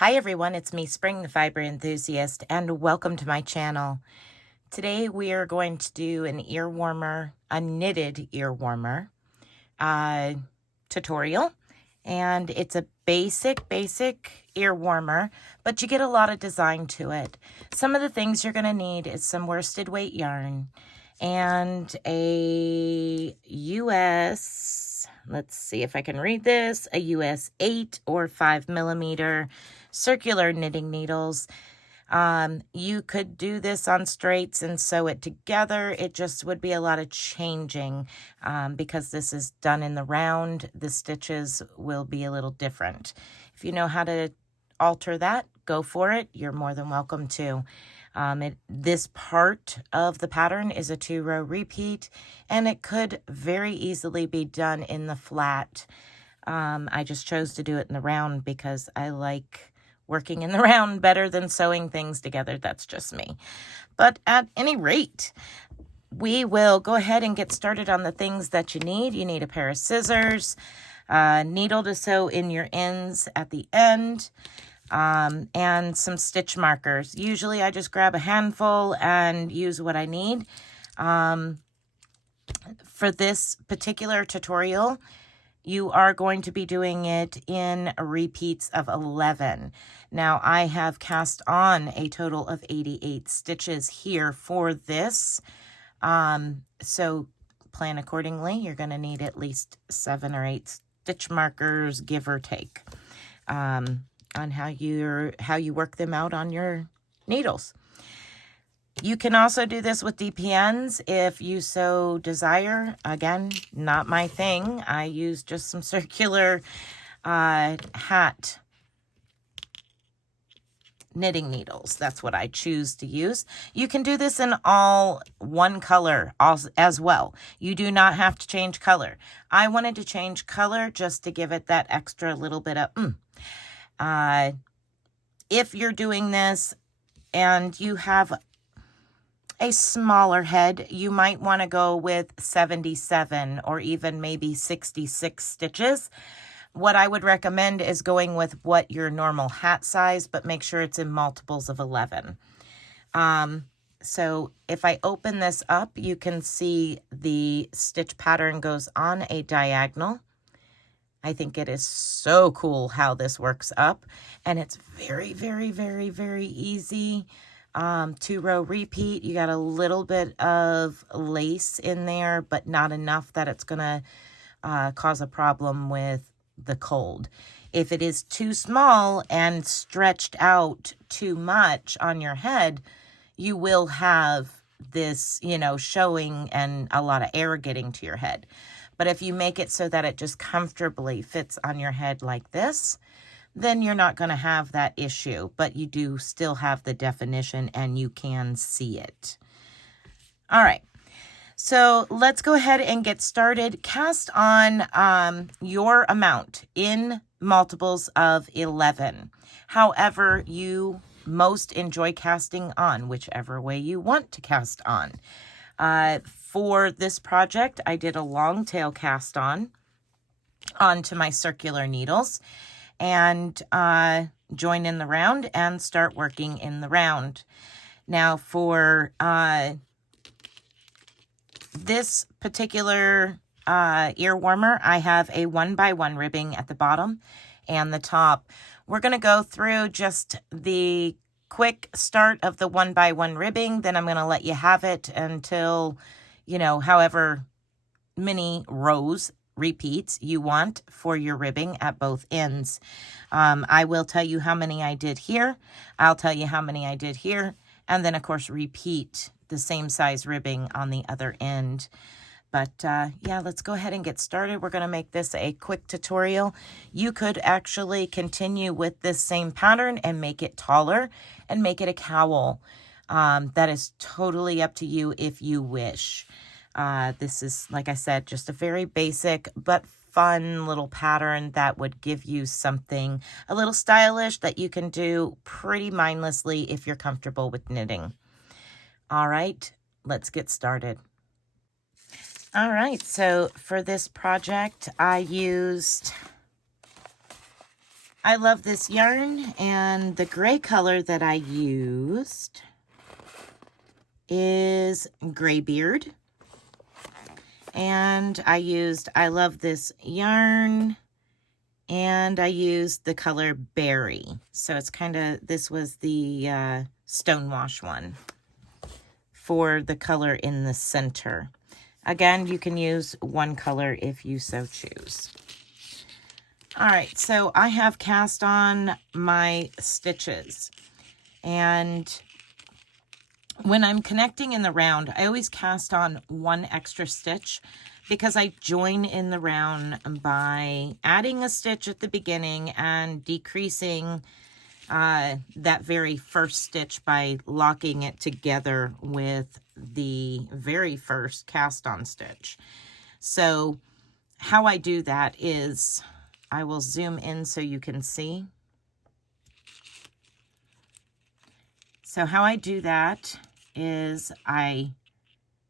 Hi everyone, it's me, Spring the Fiber Enthusiast, and welcome to my channel. Today we are going to do an ear warmer, a knitted ear warmer tutorial. And it's a basic ear warmer, but you get a lot of design to it. Some of the things you're going to need is some worsted weight yarn and a US, let's see if I can read this, a US 8 or 5 millimeter circular knitting needles. You could do this on straights and sew it together. It just would be a lot of changing because this is done in the round. The stitches will be a little different. If you know how to alter that, go for it. You're more than welcome to. This part of the pattern is a 2-row repeat, and it could very easily be done in the flat. I just chose to do it in the round because I like working in the round better than sewing things together. That's just me. But at any rate, we will go ahead and get started on the things that you need. You need a pair of scissors, a needle to sew in your ends at the end, and some stitch markers. Usually I just grab a handful and use what I need. For this particular tutorial, you are going to be doing it in repeats of 11. Now, I have cast on a total of 88 stitches here for this. So plan accordingly. You're going to need at least 7 or 8 stitch markers, give or take, on how you work them out on your needles. You can also do this with DPNs if you so desire. Again, not my thing. I use just some circular hat knitting needles. That's what I choose to use. You can do this in all one color as well. You do not have to change color. I wanted to change color just to give it that extra little bit of if you're doing this and you have a smaller head, you might want to go with 77 or even maybe 66 stitches. What I would recommend is going with what your normal hat size, but make sure it's in multiples of 11. So if I open this up, you can see the stitch pattern goes on a diagonal. I think it is so cool how this works up, and it's very easy. 2-row repeat. You got a little bit of lace in there, but not enough that it's going to cause a problem with the cold. If it is too small and stretched out too much on your head, you will have this, showing and a lot of air getting to your head. But if you make it so that it just comfortably fits on your head like this, then you're not going to have that issue, but you do still have the definition and you can see it. All right, so let's go ahead and get started. Cast on your amount in multiples of 11. However you most enjoy casting on, whichever way you want to cast on. For this project, I did a long tail cast on onto my circular needles, and join in the round and start working in the round. Now for this particular ear warmer, I have a 1x1 ribbing at the bottom and the top. We're going to go through just the quick start of the 1x1 ribbing, then I'm going to let you have it until, however many rows repeats you want for your ribbing at both ends. I will tell you how many I did here. I'll tell you how many I did here. And then, of course, repeat the same size ribbing on the other end. But, yeah, let's go ahead and get started. We're going to make this a quick tutorial. You could actually continue with this same pattern and make it taller and make it a cowl. That is totally up to you if you wish. This is, like I said, just a very basic but fun little pattern that would give you something a little stylish that you can do pretty mindlessly if you're comfortable with knitting. All right, let's get started. All right, so for this project, I used I love this yarn, and the gray color that I used is Graybeard. And I love this yarn, and I used the color Berry. So it's kind of, this was the Stonewash one for the color in the center. Again, you can use one color if you so choose. All right, so I have cast on my stitches, and when I'm connecting in the round, I always cast on one extra stitch because I join in the round by adding a stitch at the beginning and decreasing that very first stitch by locking it together with the very first cast on stitch. So how I do that is, I will zoom in so you can see. So how I do that is I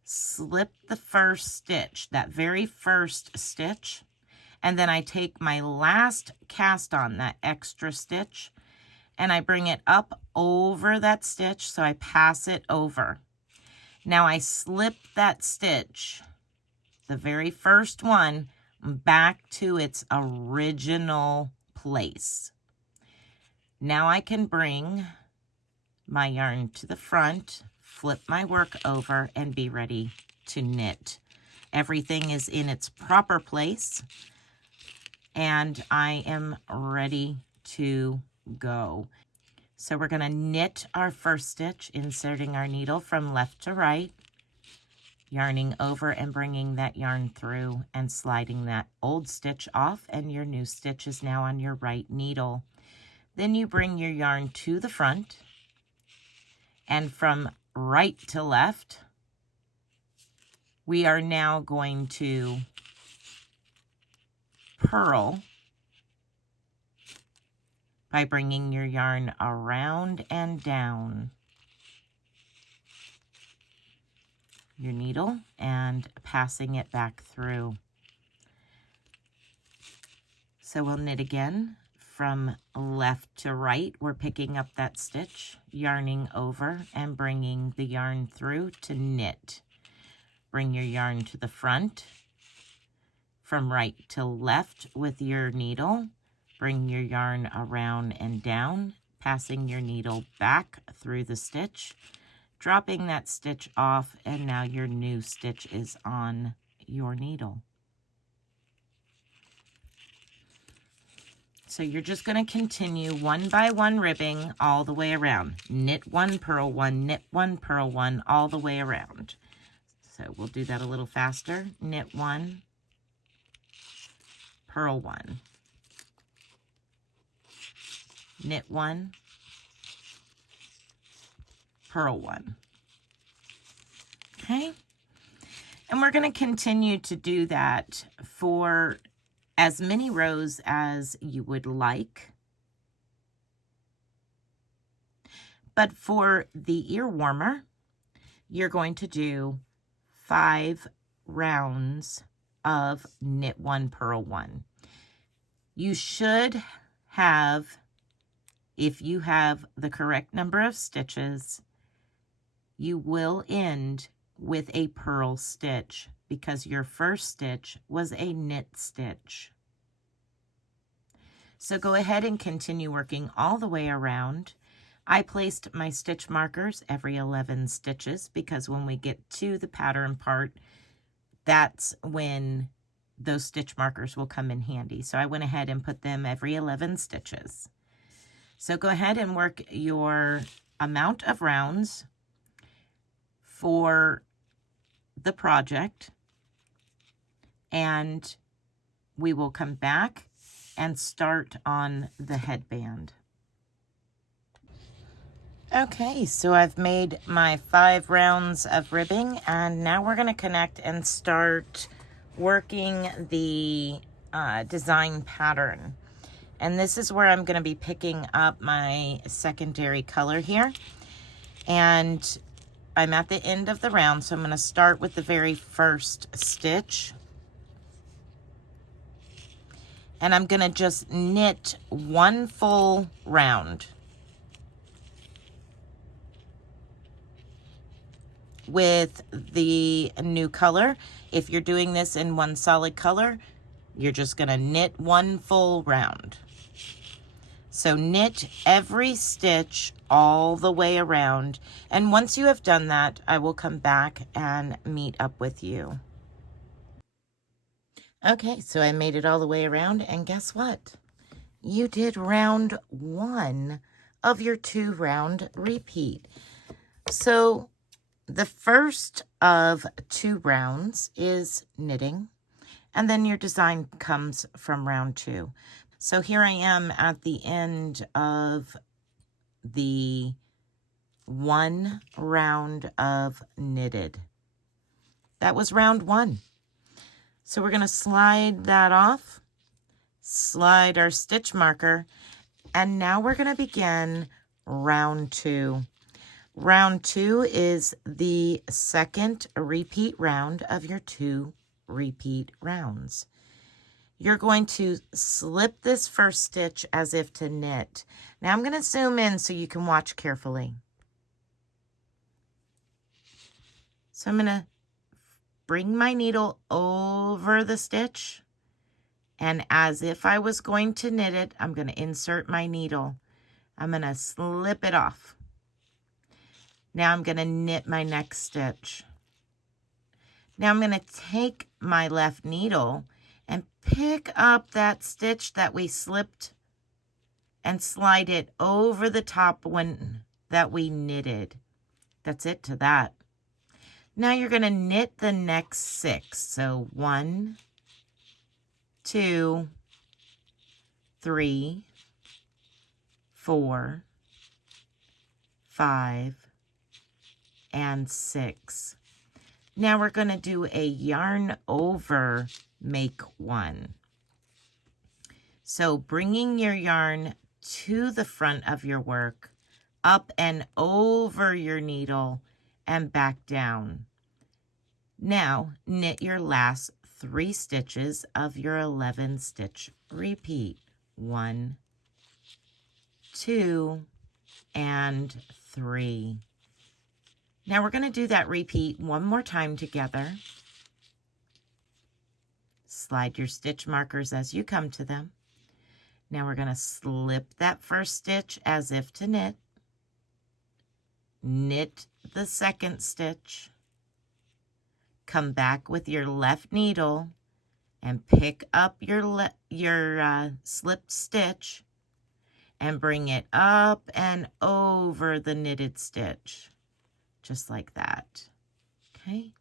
slip the first stitch, that very first stitch, and then I take my last cast on, that extra stitch, and I bring it up over that stitch, so I pass it over. Now I slip that stitch, the very first one, back to its original place. Now I can bring my yarn to the front, flip my work over, and be ready to knit. Everything is in its proper place, and I am ready to go. So we're going to knit our first stitch, inserting our needle from left to right, yarning over and bringing that yarn through and sliding that old stitch off, and your new stitch is now on your right needle. Then you bring your yarn to the front, and from right to left, we are now going to purl by bringing your yarn around and down your needle and passing it back through. So we'll knit again from left to right. We're picking up that stitch, yarning over and bringing the yarn through to knit. Bring your yarn to the front, from right to left with your needle. Bring your yarn around and down, passing your needle back through the stitch, dropping that stitch off, and now your new stitch is on your needle. So you're just going to continue one by one ribbing all the way around. Knit one, purl one, knit one, purl one, all the way around. So we'll do that a little faster. Knit one, purl one. Knit one, purl one. Okay? And we're going to continue to do that for as many rows as you would like. But for the ear warmer, you're going to do 5 rounds of knit one, purl one. You should have, if you have the correct number of stitches, you will end with a purl stitch because your first stitch was a knit stitch. So go ahead and continue working all the way around. I placed my stitch markers every 11 stitches because when we get to the pattern part, that's when those stitch markers will come in handy. So I went ahead and put them every 11 stitches. So go ahead and work your amount of rounds for the project, and we will come back and start on the headband. Okay, so I've made my 5 rounds of ribbing, and now we're going to connect and start working the design pattern. And this is where I'm going to be picking up my secondary color here. And I'm at the end of the round, so I'm going to start with the very first stitch. And I'm going to just knit one full round with the new color. If you're doing this in one solid color, you're just going to knit one full round. So knit every stitch all the way around. And once you have done that, I will come back and meet up with you. Okay, so I made it all the way around, and guess what? You did round 1 of your 2-round repeat. So the first of 2 rounds is knitting, and then your design comes from round 2. So here I am at the end of the 1 round of knitted. That was round 1. So we're going to slide that off, slide our stitch marker, and now we're going to begin round 2. Round 2 is the second repeat round of your 2 repeat rounds. You're going to slip this first stitch as if to knit. Now I'm going to zoom in so you can watch carefully. So I'm going to bring my needle over the stitch, and as if I was going to knit it, I'm going to insert my needle. I'm going to slip it off. Now I'm going to knit my next stitch. Now I'm going to take my left needle and pick up that stitch that we slipped and slide it over the top one that we knitted. That's it to that. Now you're going to knit the next 6. So 1, 2, 3, 4, 5, and 6. Now we're going to do a yarn over make 1. So bringing your yarn to the front of your work, up and over your needle, and back down. Now knit your last 3 stitches of your 11 stitch repeat. 1, 2, and 3. Now we're going to do that repeat one more time together. Slide your stitch markers as you come to them. Now we're going to slip that first stitch as if to knit. Knit the second stitch. Come back with your left needle and pick up your slipped stitch and bring it up and over the knitted stitch, just like that. Okay,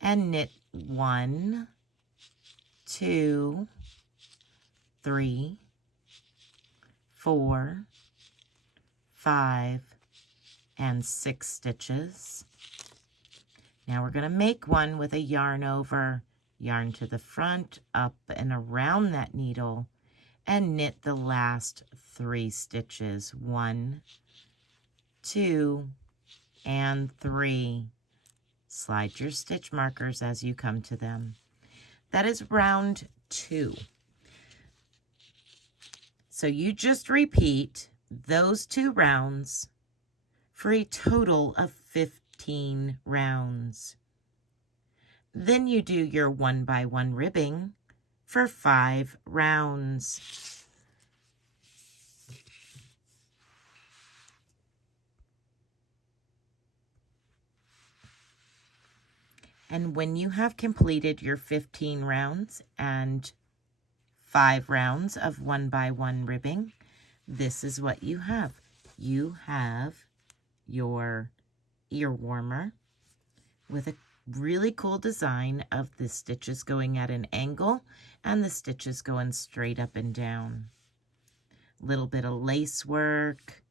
and knit 1, 2, 3, 4, 5, and 6 stitches. Now we're going to make one with a yarn over, yarn to the front, up and around that needle, and knit the last 3 stitches. 1, 2, and 3. Slide your stitch markers as you come to them. That is round 2. So you just repeat those 2 rounds for a total of 15 rounds. Then you do your 1-by-1 ribbing for 5 rounds. And when you have completed your 15 rounds and 5 rounds of 1-by-1 ribbing, this is what you have. You have your ear warmer with a really cool design of the stitches going at an angle and the stitches going straight up and down. Little bit of lace work,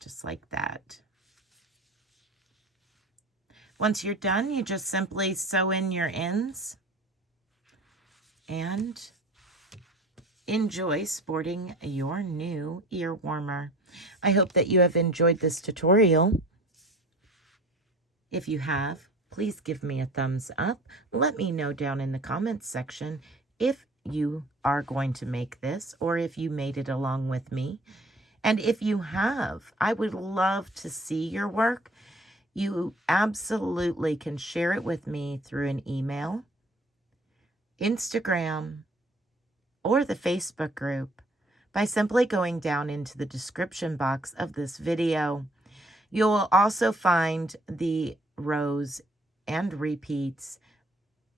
just like that. Once you're done, you just simply sew in your ends and enjoy sporting your new ear warmer. I hope that you have enjoyed this tutorial. If you have, please give me a thumbs up. Let me know down in the comments section if you are going to make this or if you made it along with me. And if you have, I would love to see your work. You absolutely can share it with me through an email, Instagram, or the Facebook group by simply going down into the description box of this video. You will also find the rows and repeats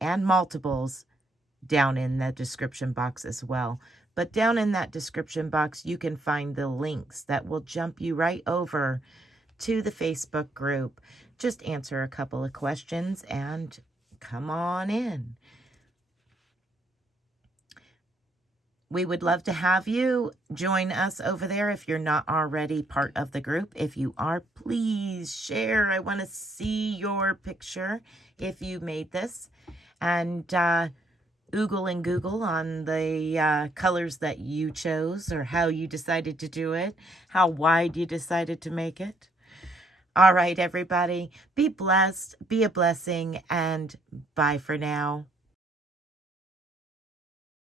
and multiples down in the description box as well. But down in that description box, you can find the links that will jump you right over to the Facebook group. Just answer a couple of questions and come on in. We would love to have you join us over there if you're not already part of the group. If you are, please share. I want to see your picture if you made this. And oogle and Google on the colors that you chose or how you decided to do it, how wide you decided to make it. All right, everybody, be blessed, be a blessing, and bye for now.